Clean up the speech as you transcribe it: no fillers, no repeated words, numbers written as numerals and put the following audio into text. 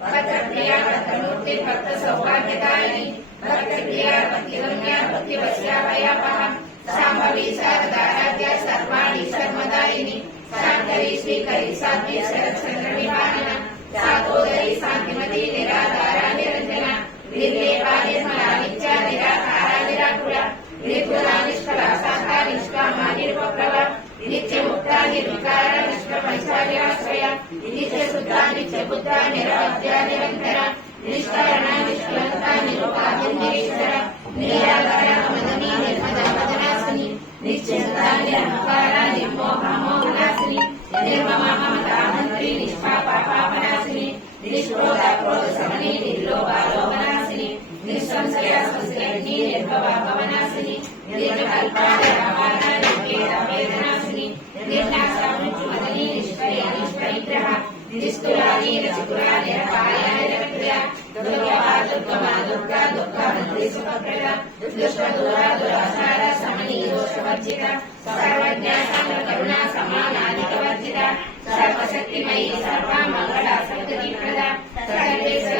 भक्तप्रिया भक्तमूर्ति भक्त सौभाग्यदायिनी भक्तप्रिया भक्तिरम्या भक्तिवश्या भयापहा शाम्भवी शारदाराध्या सर्वाणि शर्मदायिनी शान्तरी श्रीकरी साध्वी शरच्चन्द्रविभावना सातोदरी शान्तिमती निराधारा निरञ्जना निर्लेपा निर्मला नित्या निराकारा निराकुला निर्गुणा निष्कला शाखा निष्कामा निरुपप्लवा नित्यमुक्ता निर्विकारा निष्प्रपंचार्याश्रया नित्यशुद्धा नित्यबुद्धा निरवध्या निरन्तरा निष्करणा निष्कलङ्का निरुपाधिनिरीश्वरा निराधारा मदनी निर्मदा मदनासिनी निश्चिन्ता निरहंकारा निर्मोहा मोहनासिनी निर्ममा ममता मंत्री निष्पापा पापनासिनी निष्क्रोधा क्रोध समनी निर्लोभा लोभनासिनी निःसंशया संशयिनी निर्भवा भवनासिनी निर्विकल्पा निरामाना निर्वेदा वेदनासिनी निर्नाशा मृत्युमदनी निष्क्रिया निष्परिग्रहा निस्तुला नीरचतुरा निरपाया निरक्रिया दुर्गमा दुर्गमा दुर्गा दुर्गा हन्त्री सुखप्रदा दुष्टदूरा दुराचारा समनी दोषवर्जिता सर्वज्ञा सर्वकरुणा समानाधिकवर्जिता सर्वशक्तिमयी सर्वा मंगला सद्गतिप्रदा सर्वेश्वरी